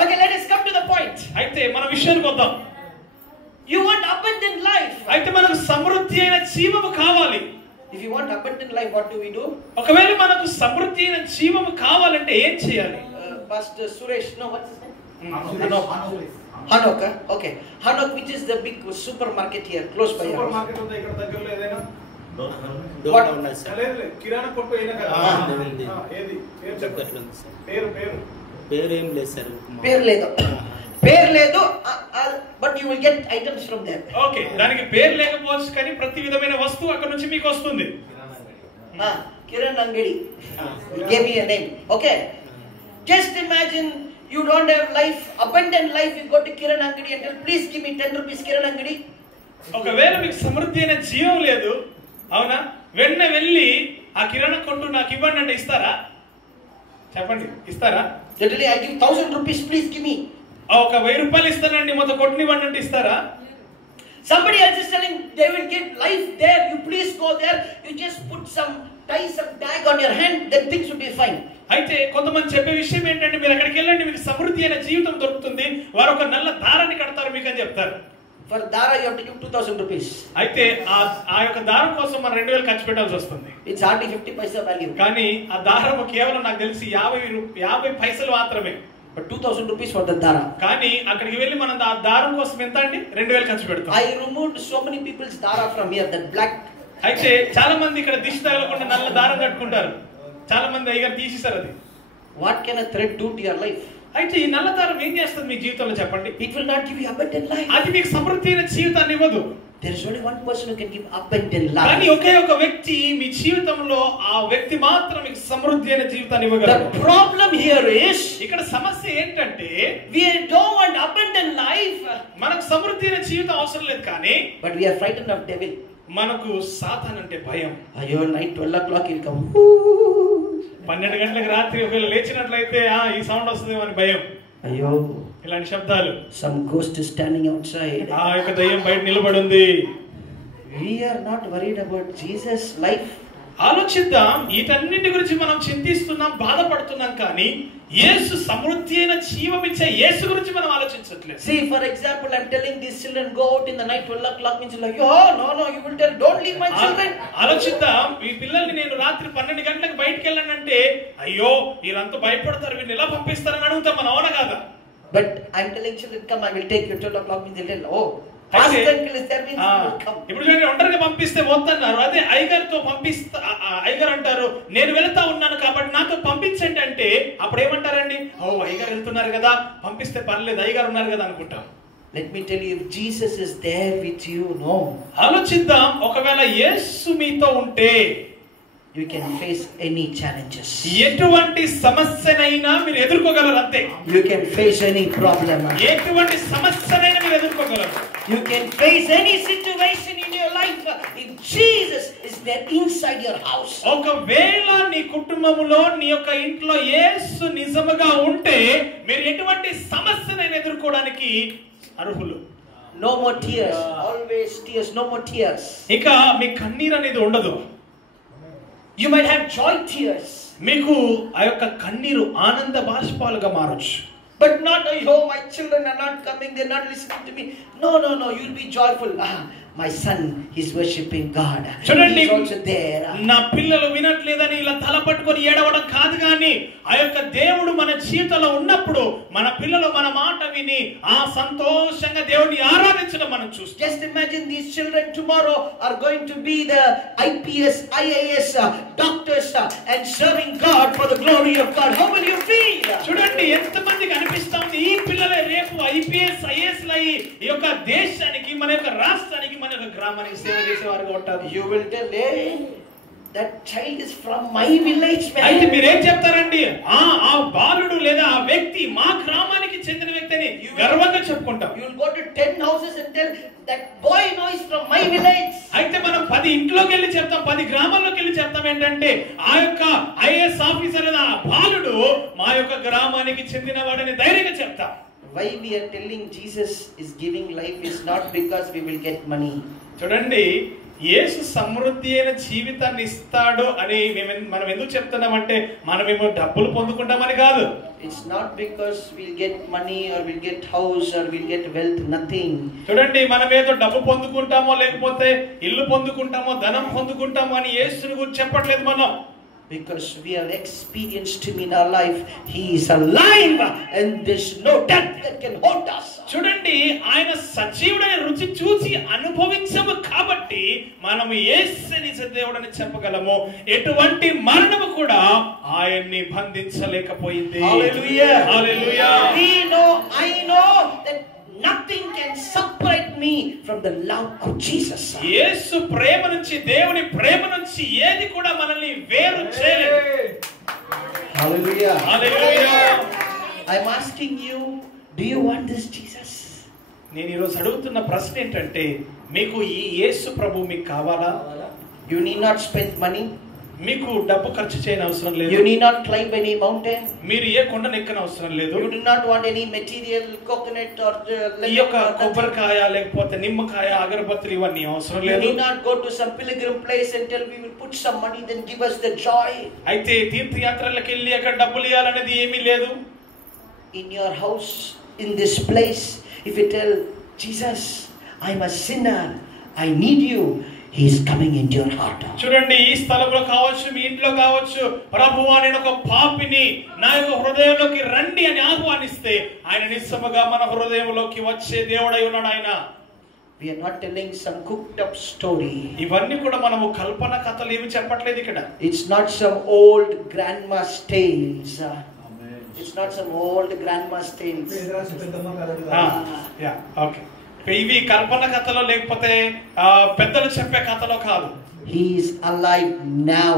Okay, let us come to the point. అయితే మన విషయానికి వద్దాం. You want abundant life. అయితే మనకు సమృద్ధి అయిన జీవము కావాలి. If you want abundant life, what do we do? ఒకవేళ మనకు సమృద్ధి అయిన జీవము కావాలంటే ఏం చేయాలి? Pastor Suresh, no, what's his name? Hanok. Okay. Hanok, which is the big supermarket here, close by. Supermarket ఉందా ఇక్కడ దగ్గరలో ఏదైనా? What? లేదు కిరాణా కొట్టు అయినా కదా. ఏది? పేరు ఏం లేదు సార్. పేరు లేదు, but you will get items from there. Okay, దానికి పేరు లేకపోవచ్చు కానీ ప్రతి విధమైన వస్తువు అక్కడ నుంచి మీకు వస్తుంది. Kiran Angadi. He gave me a name. Okay. Just imagine you don't have life, abundant life. You go to Kiran Angadi and tell, please give me 10 rupees, Kiran Angadi. ఒకవేళ మీకు సమృద్ధి అయిన జీవం లేదు, అవునా, వెన్న వెళ్ళి ఆ కిరాణా కొట్టు నాకు ఇవ్వండి అంటే ఇస్తారా? చెప్పండి, ఇస్తారా? Literally, I give 1000 rupees, please give me. ఒక 1000 రూపాయలు ఇస్తానండి మొత్తం కొట్టునివ్వండి అంటే ఇస్తారా? Somebody else is telling they will give life there. You please go there. You just tie some tag on your hand, then things will be fine. అయితే కొంతమంది చెప్పే విషయం ఏంటంటే మీరు అక్కడికి వెళ్ళండి మీకు సమృద్ధి అయిన జీవితం దొరుకుతుంది, వారు ఒక నల్ల దారాన్ని కడతారు మీకు అని చెప్తారు. For dara you have to give 2000 rupees. అయితే ఆ యొక్క దారం కోసం మనం 2000 ఖర్చు పెట్టాల్సి వస్తుంది. It's hardly 50 paisa value. కానీ ఆ దారము కేవలం నాకు తెలిసి 50 పైసలు మాత్రమే. But 2000 rupees for the dara. కానీ అక్కడికి వెళ్ళి మనం ఆ దారం కోసం ఎంత అండి 2000 ఖర్చు పెడతాం. I removed so many people's dara from here, that black. అయితే చాలా మంది ఇక్కడ దిష్టి తగలకుండా నల్ల దారం కట్టుకుంటారు. చాలా మంది అయ్యారు తీసేశారు అది. What can a thread do to your life? అయితే ఈ నల్ల దారం ఏం చేస్తుంది మీ జీవితంలో చెప్పండి? It will not give you abundant life. అది మీకు సమృద్ధి అయిన జీవితాన్ని ఇవ్వదు. There is only one person who can give abundant life. కానీ ఒకే ఒక వ్యక్తి మీ జీవితంలో ఆ వ్యక్తి మాత్రం మీకు సమృద్ధి అయిన జీవితాన్ని ఇవ్వగలడు. The problem here is ఇక్కడ సమస్య ఏంటంటే we don't want abundant life. మనకు సమృద్ధి అయిన జీవితం అవసరం లేదు కానీ but we are frightened of devil. మనకు సాతాన్ అంటే భయం. అయ్యో నైట్ 12 o'clock will come. 12 గంటలకు రాత్రి ఒకవేళ లేచినట్లయితే ఈ సౌండ్ వస్తుందేమో అని భయం. అయ్యో ఇలాంటి శబ్దాలు. some ghost is standing outside. ఆ యొక్క దయ్యం బయట నిలబడి ఉంది. we are not worried about Jesus life. ఆలోచిద్దాం, వీటన్నిటి గురించి మనం చింతిస్తున్నాం, బాధపడుతున్నాం కానీ యేసు సమృద్ధి అయిన జీవం ఇచ్చే యేసు గురించి మనం ఆలోచించట్లేదు. See, for example, I'm telling these children go out in the night 12 o'clock means like, oh no, you will tell, don't leave my children. ఆలోచిద్దాం, ఈ పిల్లల్ని నేను రాత్రి 12 గంటలకు బయటికి వెళ్ళానంటే అయ్యో వీళ్ళంతా భయపడతారు, వీళ్ళని ఎలా పంపిస్తారని అడుగుతాం, మనం అవునా కాదా? But I'm telling children, come, I will take you 12 o'clock means they'll tell, oh pastor uncle is there means you will come. ఇప్పుడు చూడండి, ఒంటరిగా పంపిస్తే వద్దన్నారు, అదే అయ్యగారితో పంపిస్తా, అయ్యగారు అంటారు నేను వెళ్తా ఉన్నాను కాబట్టి నాతో పంపించండి అంటే అప్పుడు ఏమంటారండి? ఓ అయ్యగారు వెళ్తున్నారు కదా పంపిస్తే పర్లేదు, అయ్యగారు ఉన్నారు కదా అనుకుంటాం. Let me tell you, if Jesus is there with you, no. ఆలోచిద్దాం, ఒకవేళ యేసు మీతో ఉంటే you can face any challenges. ఎటువంటి సమస్యనైనా మీరు ఎదుర్కోగలరు. అంతే. You can face any problem. ఎటువంటి సమస్యనైనా మీరు ఎదుర్కోగలరు. You can face any situation in your life if Jesus is there inside your house. ఒకవేళ నీ కుటుంబములో నీ యొక్క ఇంట్లో యేసు నిజముగా ఉంటే మీరు ఎటువంటి సమస్యనైనా ఎదుర్కోవడానికి అర్హులు. No more tears. Always tears. No more tears. ఇక మీ కన్నీరు అనేది ఉండదు. You might have joy tears. మీకు ఆ యొక్క కన్నీరు ఆనంద బాష్పాలుగా మారొచ్చు. But not, oh, my children are not coming, they're not listening to me. No, you'll be joyful. My son, he's worshipping God. చూడండి, He's also there. నా పిల్లలు వినట్లేదని ఇలా తల పట్టుకొని ఏడవడం కాదు, కానీ ఆ యొక్క దేవుడు మన జీవితంలో ఉన్నప్పుడు మన పిల్లలు మన మాట విని ఆ సంతోషంగా దేవుడిని ఆరాధించడం మనం చూస్తాం. Just imagine these children tomorrow are going to be the IPS, IAS doctors and serving God for the glory of God. How will you feel? చూడండి, ఎంతమందికి అనిపిస్తుంది ఈ పిల్లలే రేపు IPS, IAS లయి ఈ యొక్క దేశానికి, మన యొక్క రాష్ట్రానికి, మన యొక్క గ్రామానికి సేవ చేసేవారుగా ఉంటారు. You will tell, hey, that child is from my village, man. అయితే మీరేం చెప్తారండి? ఆ బాలుడు లేదా ఆ వ్యక్తి మా గ్రామానికి చెందిన వ్యక్తి అని గర్వంగా చెప్పుకుంటాం. You will go to 10 houses and tell that boy is from my village. అయితే మనం 10 ఇంట్లోకి వెళ్ళి చెప్తాం, 10 గ్రామాల్లోకి వెళ్ళి చెప్తాం ఏంటంటే ఆ యొక్క IAS ఆఫీసర్ లేదా ఆ బాలుడు మా యొక్క గ్రామానికి చెందినవాడని ధైర్యంగా చెప్తాం. Why we are telling Jesus is giving life is not because we will get money. చూడండి, యేసు సమృద్ధి అయిన జీవితాన్ని ఇస్తాడు అని మనం ఎందుకు చెప్తున్నామంటే మనమేమో డబ్బులు పొందుకుంటామని కాదు. It's not because we'll get money or we'll get house or we'll get wealth, nothing. చూడండి, మనమేదో డబ్బు పొందుకుంటామో లేకపోతే ఇల్లు పొందుకుంటామో ధనం పొందుకుంటామో అని యేసుని గురించి చెప్పట్లేదు మనం. Because we have experienced him in our life. He is alive and there's no death that can hold us. చూడండి, ఆయన సజీవుడైన రుచి చూసి అనుభవించము కాబట్టి మనము యేసు నిజ దేవుడని చెప్పగలము. ఎటువంటి మరణము కూడా ఆయన్ని బంధించలేకపోయింది. Hallelujah. Hallelujah. I know that nothing can separate me from the love of Jesus. యేసు ప్రేమ నుంచి, దేవుని ప్రేమ నుంచి ఏది కూడా మనల్ని వేరు చేయలేదు. Hallelujah. Hallelujah. I'm asking you, do you want this Jesus? నేను ఈరోజు అడుగుతున్న ప్రశ్న ఏంటంటే, మీకు ఈ యేసు ప్రభు మీకు కావాలా? You need not spend money. మీకు డబ్బు ఖర్చు చేయని అవసరం లేదు. You need not climb any mountain. మీరు ఏ కొండను ఎక్కని అవసరం లేదు. You do not want any material, coconut or ఈ యొక్క కొబ్బరికాయ లేకపోతే నిమ్మకాయ, అగరబత్తులు ఇవన్నీ అవసరం You లేదు. need not go to some pilgrim place and tell we will put some money then give us the joy. అయితే తీర్థయాత్రలకు వెళ్ళి అక్కడ డబ్బులు ఇవ్వాలనేది ఏమీ లేదు. In your house, in this place, if you tell Jesus, I'm a sinner, I need you, he is coming into your heart. చూడండి, ఈ స్థలంలో కావచ్చు, మీ ఇంట్లో కావచ్చు, ప్రభువా నేను ఒక పాపిని, నా యొక్క హృదయంలోకి రండి అని ఆహ్వానిస్తే ఆయన నిశ్చయముగా మన హృదయంలోకి వచ్చే దేవుడై ఉన్నాడు ఆయన. We are not telling some cooked up story. ఇవన్నీ కూడా మనము కల్పన కథలు ఏమి చెప్పట్లేదు ఇక్కడ. It's not some old grandma's tales. It's not some old grandma's tales. Okay, ఇవి కల్పన కథలో లేకపోతే పెద్దలు చెప్పే కథలో కాదు. He is alive now,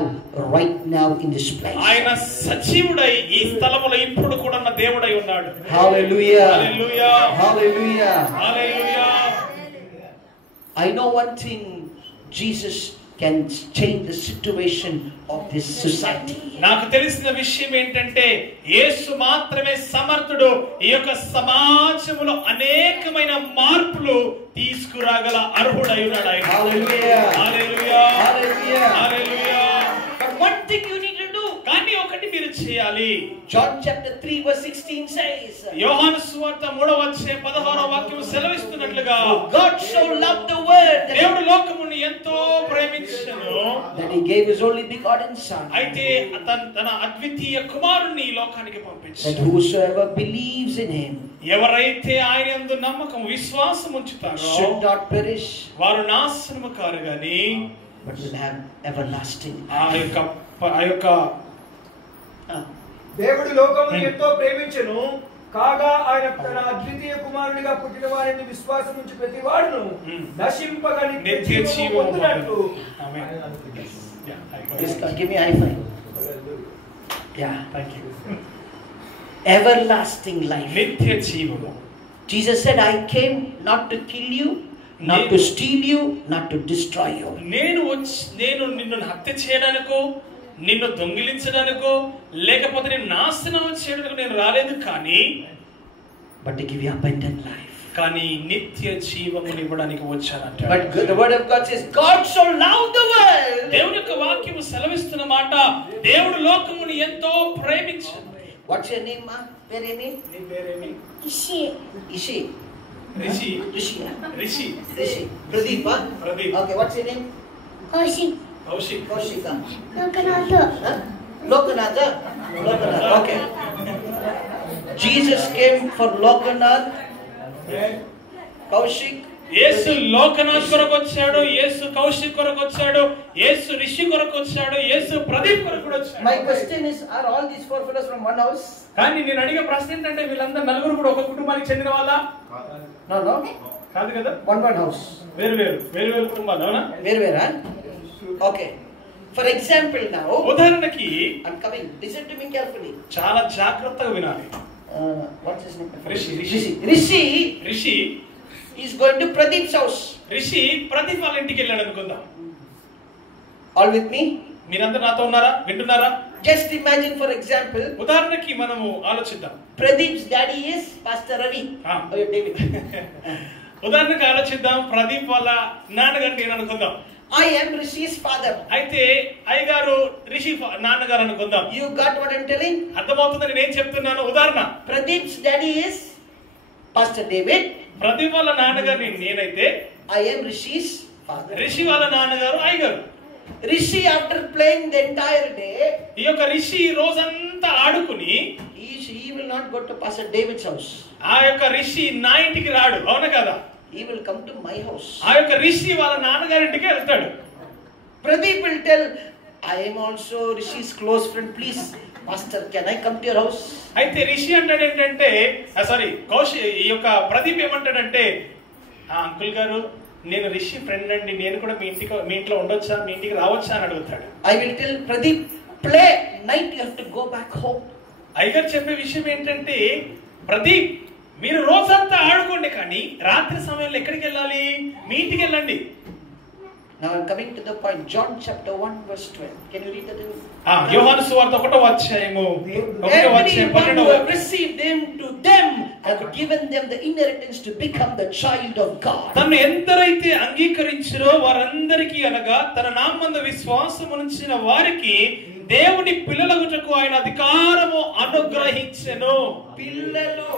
right now in this place. ఆయన సజీవుడై ఈ స్థలములో ఇప్పుడు కూడా ఉన్న దేవుడై ఉన్నాడు. Hallelujah. Hallelujah. Hallelujah. Hallelujah. I know one thing, Jesus can change the situation of this society. నాకు తెలిసిన విషయం ఏంటంటే యేసు మాత్రమే సమర్థుడు ఈ యొక్క సమాజంలో అనేకమైన మార్పులు తీసుకురాగల అర్హుడై ఉన్నాడు ఆయన. Hallelujah. Hallelujah. Hallelujah. Hallelujah. But one thing you need to do. కానీ ఒకటి మీరు చేయాలి. John chapter 3 verse 16 says. యోహాను సువార్త 3:16 వాక్యం సెలవిస్తున్నట్లుగా God so loved the world దేవుడు లోకమును ఎంతో ప్రేమించెను that he gave his only begotten son. అయితే తన అద్వితీయ కుమారుని ఈ లోకానికి పంపించాడు. That whosoever believes in him ఎవరైతే ఆయన యందు నమ్మకం విశ్వాసం ఉంచుతారో should not perish వారు నాశనము కారు గాని but will have everlasting. ఆ యొక్క దేవుడు లోకమును ఎంతో ప్రేమించెను కాగా ఆయన తన అద్వితీయ కుమారుడిగా పుట్టిన వారిని విశ్వాసం ఉంచి ప్రతి వాడును నశింపక నిత్య జీవము పొందునట్లు. Please give me a high five. Yeah, thank you. Everlasting life. నిత్య జీవము. Jesus said, I came not to kill you, not to steal you, not to destroy you. నేను నిన్ను హత్య చేయడానికో, నిన్ను దొంగిలించడానికో, లేకపోతే నిన్ను నాశనం చేయడానికి నేను రాలేదు, కానీ but to give you abundant life. కానీ నిత్య జీవమును ఇవ్వడానికి వచ్చానంట. But the word of God says, God so loved the world. దేవుని యొక్క వాక్యము సెలవిస్తున్న మాట, దేవుడు లోకమును ఎంతో ప్రేమించాడు. What's your name, ma? Where your name? నీ పేరేమి? Ishi. Rishi. Rishi. Rishi. Rishi. Pradeep, huh? Pradeep. Okay, what's your name? Kaushik. Kaushika. Lokanatha. Huh? Lokanatha. Lokanath. Okay. Jesus came for Lokanath. Kaushik. యేసు లోకనాథ్ కొరకు వచ్చాడు, యేసు కౌశిక్ కొరకు వచ్చాడు, యేసు రిషి కొరకు వచ్చాడు, యేసు ప్రదీప్ కొరకు కూడా వచ్చాడు. My question is, are all these four fellows from one house? కానీ నేను అడిగే ప్రశ్న ఏంటంటే వీళ్ళందరూ నలుగురు కూడా ఒక కుటుంబానికి చెందిన వాళ్ళ? No, no. కాదు కదా. One house. వేరు కుటుంబాలు, అవునా? Where, huh? Okay. For example now, ఉదాహరణకి I'm coming. Listen to me carefully. చాలా జాగ్రత్తగా వినాలి. What's his name? Rishi. Rishi is going to Pradeep's house. Rishi Pradeep వాళ్ళ ఇంటికి వెళ్ళాడు అనుకుందాం. All with me? మీరందరూ నాతో ఉన్నారా? వింటున్నారా? Just imagine, for example, ఉదాహరణకి మనము ఆలోచిద్దాం. Pradeep's daddy is Pastor Ravi. Ah. Oh, David. ఉదాహరణకి ఆలోచిద్దాం. ప్రదీప్ వాళ్ళ నాన్నగారు నేను అనుకుందాం. I am Rishi's father. అయితే అయ్యగారు రిషి నాన్నగారు అనుకుందాం. You got what I'm telling? అర్థమవుతుందని నేను చెప్తున్నాను. ఉదాహరణ, Pradeep's daddy is Pastor David. Pradeep వాళ్ళ నాన్నగారు నేనైతే I am Rishi's father. Rishi వాళ్ళ నాన్నగారు అయ్యగారు. Rishi, after playing the entire day, ఈ యొక్క రిషి రోజంతా ఆడుకుని he will not go to Pastor David's house. ఆ యొక్క రిషి నా ఇంటికి రాడు, అవునా కదా? He will come to my house. ఆ యొక్క రిషి వాళ్ళ నాన్నగారింటికి వెళ్తాడు. Pradeep will tell, I am also Rishi's close friend. Please, Pastor, can I come to your house? అయితే రిషి అంటాడు ఏంటంటే, ఈ యొక్క ప్రదీప్ ఏమంటాడంటే, అంకుల్ గారు నేను రిషి ఫ్రెండ్ అండి, నేను కూడా మీ ఇంట్లో ఉండొచ్చా, మీ ఇంటికి రావచ్చా అని అడుగుతాడు. I will tell Pradeep, play night, you have to go back home. అయ్యగారు చెప్పే విషయం ఏంటంటే, ప్రదీప్ మీరు రోజంతా ఆడుకోండి, కానీ రాత్రి సమయంలో ఎక్కడికి వెళ్ళాలి? మీ ఇంటికి వెళ్ళండి. Now I'm coming to the point. John chapter 1 verse 12. Can you read that? యోహాను సువార్త 1వ అధ్యాయము 1వ అధ్యాయం Everyone 12వ who have received him, to them have given them the inheritance to become the child of God. తను ఎందరైతే అంగీకరించారో వారందరికీ, అనగా తన నామమందు విశ్వాసము ఉంచిన వారికి దేవుని పిల్లలగుటకు ఆయన అధికారము అనుగ్రహించెను. పిల్లలు,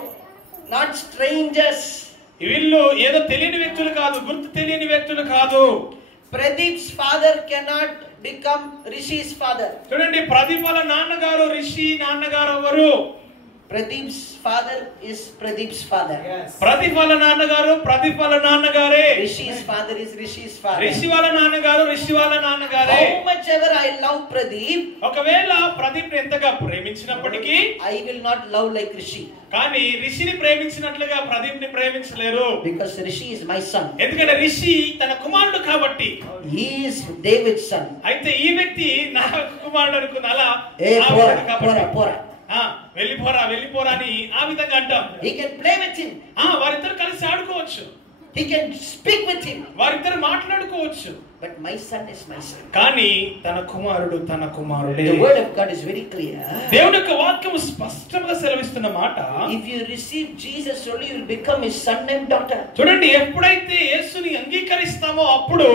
not strangers. వీళ్ళు ఏదో తెలియని వ్యక్తులు కాదు, గుర్తు తెలియని వ్యక్తులు కాదు. Pradeep's father cannot become Rishi's father. చూడండి, ప్రదీప్ వాళ్ళ నాన్నగారు రిషి నాన్నగారు ఎవరు? Pradeep's father is Pradeep's father. Pradeep వాళ్ళ నాన్నగారు ప్రదీప్ వాళ్ళ నాన్నగారే. Rishi's father is Rishi's father. Rishi వాళ్ళ నాన్నగారు రిషి వాళ్ళ నాన్నగారే. How much ever I love Pradeep, ఒకవేళ ప్రదీప్ ఎంతగా ప్రేమించినప్పటికీ I will not love like Rishi. కానీ రిషిని ప్రేమించినట్లుగా ప్రదీప్ ని ప్రేమించలేరు. Because Rishi is my son. ఎందుకంటే రిషి తన కుమారుడు కాబట్టి. He is David's son. అయితే ఈ వ్యక్తి నా కుమారుడు అనుకున్న అలా Pora. వెళ్ళిపోరా అని ఆ విధంగా అంటాం. He can play with him. వారిద్దరు కలిసి ఆడుకోవచ్చు, He can speak with him. వారిద్దరు మాట్లాడుకోవచ్చు. But my son is my son. కానీ తన కుమారుడు తన కుమారుడే. The word of God is very clear. దేవుని యొక్క వాక్యం స్పష్టంగా సెలవిస్తున్న మాట, If you receive Jesus only, you will become his son and daughter. చూడండి, ఎప్పుడైతే యేసుని అంగీకరిస్తామో అప్పుడు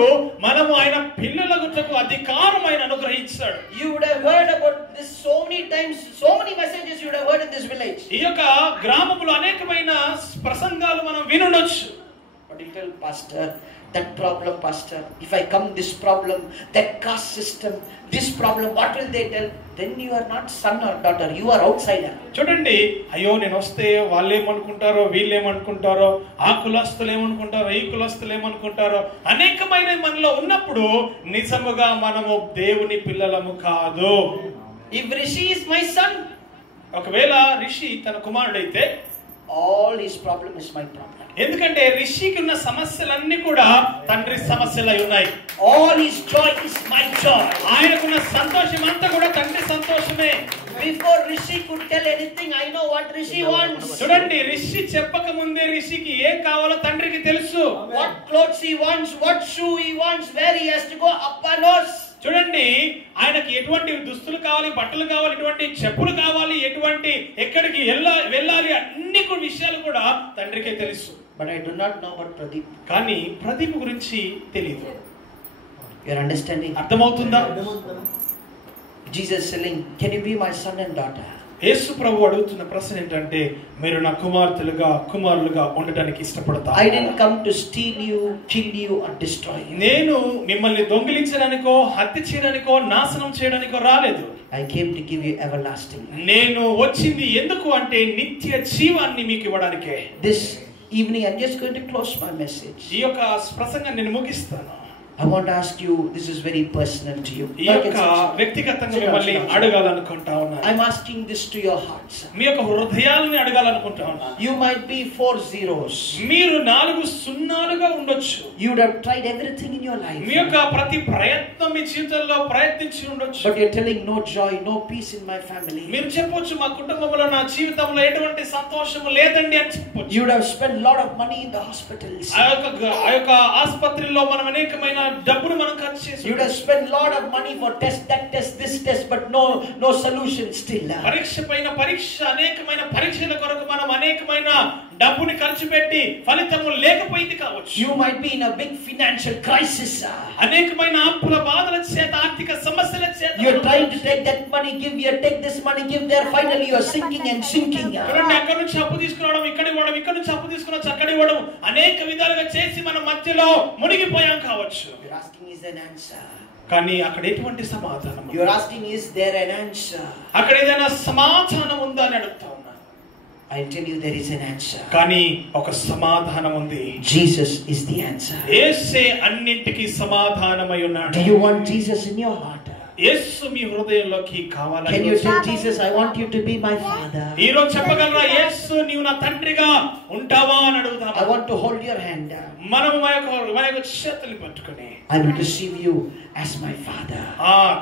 మనము ఆయన పిల్లలగుటకు అధికారం ఆయన అనుగ్రహించాడు. You would have heard about this so many times, so many messages you would have heard in this village. ఈ యొక్క గ్రామంలో అనేకమైన ప్రసంగాలు మనం వినుండొచ్చు. But you tell pastor, that problem, pastor, if I come this problem, that caste system, this problem, what will they tell? Then you are not son or daughter, you are outsider. చూడండి, అయ్యో నేను వస్తే వాళ్ళు ఏమనుకుంటారో, వీళ్ళు ఏమనుకుంటారో, ఆ కులస్తులు ఏమనుకుంటారో, ఈ కులస్తులు ఏమనుకుంటారో, అనేకమైన మనలో ఉన్నప్పుడు నిజముగా మనము దేవుని పిల్లలము కాదు. If Rishi is my son, ఒకవేళ రిషి తన కుమారుడైతే all his problem is my problem. ఎందుకంటే రిషికి ఉన్న సమస్యలన్నీ కూడా తండ్రి సమస్యలై ఉన్నాయి. All his joy is my joy. ఆయనకున్న సంతోషం అంతా కూడా తండ్రి సంతోషమే. Before Rishi could tell anything, I know what Rishi wants. చూడండి, రిషి చెప్పక ముందే రిషికి ఏం కావాలో తండ్రికి తెలుసు. What clothes he wants, what shoe he wants, where he has to go, Appa knows. చూడండి, ఆయనకి ఎటువంటి దుస్తులు కావాలి, బట్టలు కావాలి, ఎటువంటి చెప్పులు కావాలి, ఎటువంటి ఎక్కడికి వెళ్ళాలి అన్ని విషయాలు కూడా తండ్రికే తెలుసు. But I do not know about Pradeep. కానీ ప్రదీప్ గురించి తెలియదు. You are understanding? అర్థమవుతుందా? Jesus is saying, can you be my son and daughter? యేసు ప్రభు అడుగుతున్న ప్రశ్న ఏంటంటే, మీరు నా కుమారులుగా ఉండడానికి ఇష్టపడతారా? I didn't come to steal you, kill you or destroy you. నేను మిమ్మల్ని దొంగిలించడానికో, హత్య చేయడానికో, నాశనం చేయడానికో రాలేదు. I came to give you everlasting life. నేను వచ్చింది ఎందుకు అంటే నిత్య జీవాన్ని మీకు ఇవ్వడానికే. This evening I'm just going to close my message. ఈ యొక్క ప్రసంగాన్ని నేను ముగిస్తాను. I want to ask you, this is very personal to you. ఈ యొక్క వ్యక్తిగతంగా మిమ్మల్ని అడగాలనుకుంటా ఉన్నాను. I'm asking this to your hearts. మీ యొక్క హృదయాలను అడగాలనుకుంటా ఉన్నాను. You might be 4 zeros. మీరు 4 సున్నాలుగా ఉండొచ్చు. You would have tried everything in your life. మీ యొక్క ప్రతి ప్రయత్నం మీ జీవితంలో ప్రయత్నించి ఉండొచ్చు. But you're telling no joy, no peace in my family. మీరు చెప్పొచ్చు, మా కుటుంబంలో నా జీవితంలో ఎటువంటి సంతోషం లేదండి అని చెప్పొచ్చు. You would have spent a lot of money in the hospitals. ఆ యొక్క ఆసుపత్రిలో మనం అనేకమైన డబ్బును మనం ఖర్చు చేసాం. You would have spent a lot of money for test, that test, this test, but no solution still. పరీక్ష పైన పరీక్ష, అనేకమైన పరీక్షల కొరకు మనం అనేకమైన డబ్బుని ఖర్చు పెట్టి ఫలితము లేకపోయింది కావచ్చు. You might be in a big financial crisis. అనేకమైన అప్పుల బాధల చేత, ఆర్థిక సమస్యల చేత You're trying to take that money, give here, take this money, give there. Finally you are sinking and sinking. అక్కడ నుంచి అప్పు తీసుకురావడం, ఇక్కడ ఇవ్వడం, ఇక్కడ నుంచి అప్పు తీసుకురావడం, అక్కడ ఇవ్వడం, అనేక విధాలుగా చేసి మనం మధ్యలో మునిగిపోయాం కావచ్చు. You're asking, is there an answer? కానీ అక్కడ ఎటువంటి సమాధానం? You're asking, is there an answer? అక్కడ ఏదైనా సమాధానం ఉందా అని అడుగుతా ఉన్నా. I'll tell you, there is an answer. కానీ ఒక సమాధానం ఉంది. Jesus is the answer. యేసే అన్నింటికి సమాధానమై ఉన్నాడు. Do you want Jesus in your heart? యేసు మీ హృదయంలోకి కావాలని? Can you tell Jesus, I want you to be my father? ఈ రోజు చెప్పగలరా, యేసు నీవు నా తండ్రిగా ఉంటావా అని అడుగుదాం. I want to hold your hand. మనం మన యొక్క చేతులు పట్టుకొని, I will receive you as my father.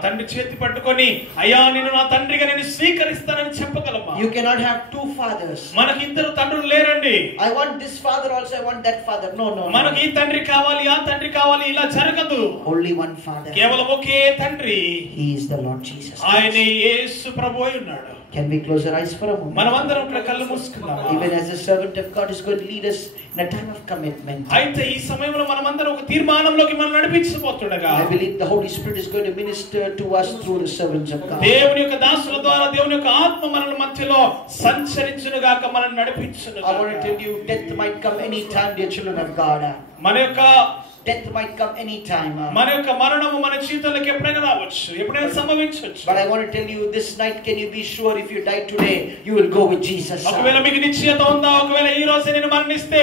తండ్రి చేతి పట్టుకొని, అయ్యా నిన్ను నా తండ్రిగా నేను స్వీకరిస్తానని చెప్పగలమా? You cannot have 2 fathers. మనకి 2 తండ్రులు లేరండి. I want this father also, I want that father. No. మనకి ఈ తండ్రి కావాలి, ఆ తండ్రి కావాలి, ఇలా జరగదు. Only one father. కేవలం ఒకే తండ్రి. He is the Lord Jesus. ఆయనే యేసు ప్రభువై ఉన్నాడు. Can we close our eyes for a moment? మనమందరం ఇక్కడ కళ్ళు మూసుకుందాం. Even as a servant of God is going to lead us in a time of commitment. అయితే ఈ సమయంలో మనమందరం ఒక తీర్మానంలోకి మనం నడిపించబోతుండగా, I believe the Holy Spirit is going to minister to us through the servants of God. దేవుని యొక్క దాసుల ద్వారా దేవుని యొక్క ఆత్మ మన మధ్యలో సంచరించునుగాక, మనం నడిపించునుగాక. I want to tell you, death might come any time, dear children of God. మన యొక్క death might come any time. మన యొక్క మరణము మన జీవితంలోకి ఎప్పుడైనా రావచ్చు, ఎప్పుడైనా సంభవించవచ్చు. But I want to tell you, this night, can you be sure if you die today, you will go with Jesus? ఒకవేళ మీకు నిశ్చయత ఉందా? ఒకవేళ ఈ రోజు నేను మరణిస్తే